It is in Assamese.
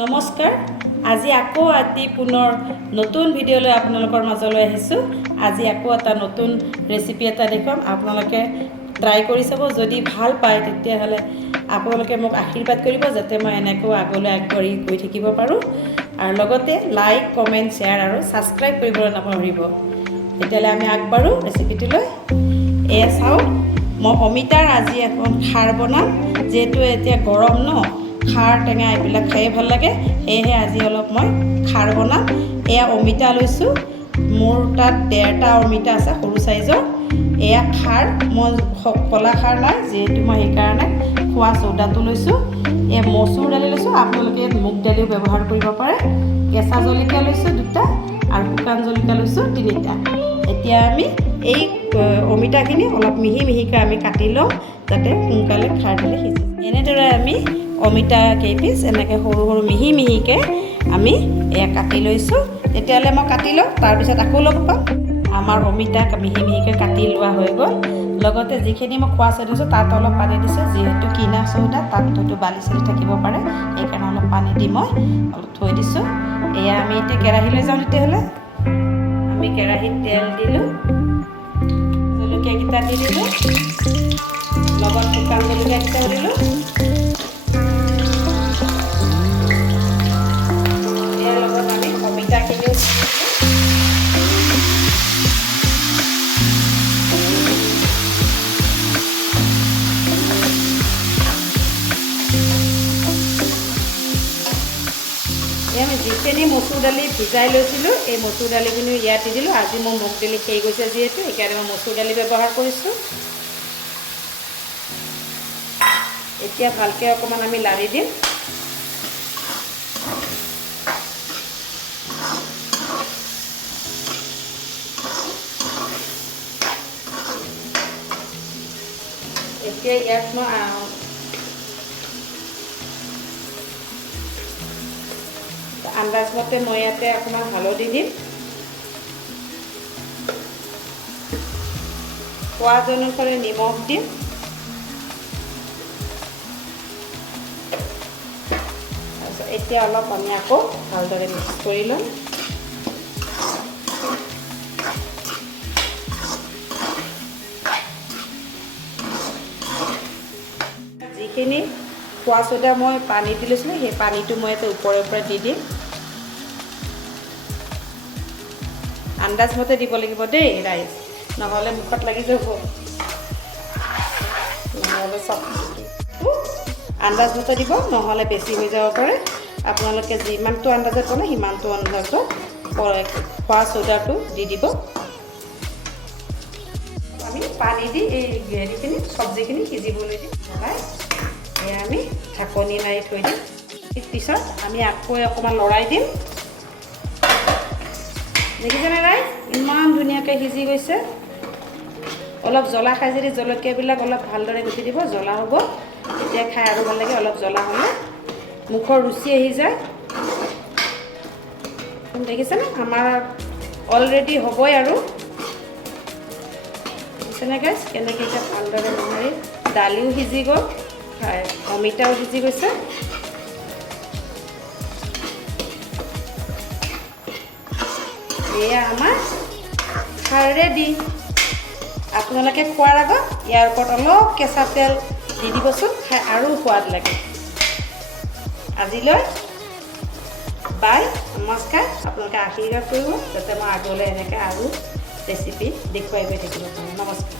নমস্কাৰ, আজি আকৌ আতি পুনৰ নতুন ভিডিঅ'লৈ আপোনালোকৰ মাজলৈ আহিছোঁ। আজি আকৌ এটা নতুন ৰেচিপি এটা দেখুৱাম। আপোনালোকে ট্ৰাই কৰি চাব, যদি ভাল পায় তেতিয়াহ'লে আপোনালোকে মোক আশীৰ্বাদ কৰিব যাতে মই এনেকৈ আগলৈ আগবাঢ়ি গৈ থাকিব পাৰোঁ। আৰু লগতে লাইক, কমেণ্ট, শ্বেয়াৰ আৰু ছাবস্ক্ৰাইব কৰিবলৈ নাপাহৰিব। তেতিয়াহ'লে আমি আগবাঢ়োঁ ৰেচিপিটোলৈ। এয়া চাওক, মই অমিতাৰ আজি এখন খাৰ বনাম। যিহেতু এতিয়া গৰম ন, খাৰ টেঙা এইবিলাক খাই ভাল লাগে, সেয়েহে আজি অলপ মই খাৰ বনাম। এয়া অমিতা লৈছোঁ, মোৰ তাত 1.5টা অমিতা আছে সৰু চাইজৰ। এয়া খাৰ, মই কলা খাৰ নাই যিহেতু মই সেইকাৰণে খোৱা চৌদাটো লৈছোঁ। এয়া মচুৰ দালি লৈছোঁ, আপোনালোকে মুগ দালিও ব্যৱহাৰ কৰিব পাৰে। কেঁচা জলকীয়া লৈছোঁ 2টা আৰু শুকান জলকীয়া লৈছোঁ 3টা। এতিয়া আমি এই অমিতাখিনি অলপ মিহি মিহিকৈ আমি কাটি লওঁ যাতে সোনকালে খাৰ দিলে সিজে। এনেদৰে আমি অমিতা কেইপিচ এনেকৈ সৰু সৰু মিহি মিহিকৈ আমি এয়া কাটি লৈছোঁ। তেতিয়াহ'লে মই কাটি লওঁ, তাৰপিছত আকৌ লগ পাম। আমাৰ অমিতা মিহি মিহিকৈ কাটি লোৱা হৈ গ'ল। লগতে যিখিনি মই খোৱা চৌদা দিছোঁ তাত অলপ পানী দিছোঁ, যিহেতু কিনা চৌদা তাত হয়তো বালি চালি থাকিব পাৰে, সেইকাৰণে অলপ পানী দি মই অলপ থৈ দিছোঁ। এয়া আমি এতিয়া কেৰাহীলৈ যাওঁ। তেতিয়াহ'লে আমি কেৰাহীত তেল দিলোঁ, জলকীয়াকেইটা দি দিলোঁ, লগত শুকান জলকীয়াকেইটাও দিলোঁ। ইয়াৰ লগত আমি অমিতাখিনিও আমি যিখিনি মচুৰ দালি ভিজাই লৈছিলোঁ, এই মচুৰ দালিখিনি ইয়াত দি দিলোঁ। আজি মোৰ মুগ দালি শেষ গৈছে যিহেতু, সেইকাৰণে মই মচুৰ দালি ব্যৱহাৰ কৰিছোঁ। এতিয়া ভালকৈ অকণমান আমি লাৰি দিম। এতিয়া ইয়াত মই আন্দাজমতে মই ইয়াতে অকণমান হালধি দিম, সোৱাদ অনুসৰি নিমখ দিম, তাৰপিছত এতিয়া অলপ আমি আকৌ ভালদৰে মিক্স কৰি ল'ম। যিখিনি খোৱা চৌদা মই পানী দি লৈছিলোঁ, সেই পানীটো মই ইয়াতে ওপৰে ওপৰে দি দিম। আন্দাজমতে দিব লাগিব দেই ৰাইজ, নহ'লে মুখত লাগি যাব। নহ'লে চব আন্দাজমতে দিব, নহ'লে বেছি হৈ যাব পাৰে। আপোনালোকে যিমানটো আন্দাজত বনায় সিমানটো আন্দাজত খোৱা চৌদাটো দি দিব। আমি পানী দি এই হেৰিখিনি চব্জিখিনি সিজিবলৈ দিম। এয়া আমি ঢাকনি মাৰি থৈ দিম। পিছত আমি আকৌ অকণমান লৰাই দিম। দেখিছেনে ৰাইজ, ইমান ধুনীয়াকৈ সিজি গৈছে। অলপ জ্বলা খাই যদি জলকীয়াবিলাক অলপ ভালদৰে গুটি দিব, জ্বলা হ'ব, তেতিয়া খাই আৰু ভাল লাগে। অলপ জ্বলা হ'লে মুখৰ ৰুচি আহি যায়। দেখিছেনে, আমাৰ অলৰেডি হ'বই আৰু। দেখিছেনে গাইজ, কেনেকৈ এতিয়া ভালদৰে মোহাৰি দালিও সিজি গ'ল, অমিতাও সিজি গৈছে। এয়া আমাৰ খাৰ ৰেডি। আপোনালোকে খোৱাৰ আগত ইয়াৰ ওপৰত অলপ কেঁচা তেল দি দিবচোন, খাই আৰু সোৱাদ লাগে। আজিলৈ বাই, নমস্কাৰ। আপোনালোকে আশীৰ্বাদ কৰিব যাতে মই আগলৈ এনেকৈ আৰু ৰেচিপি দেখুৱাই গৈ থাকিব পাৰোঁ। নমস্কাৰ।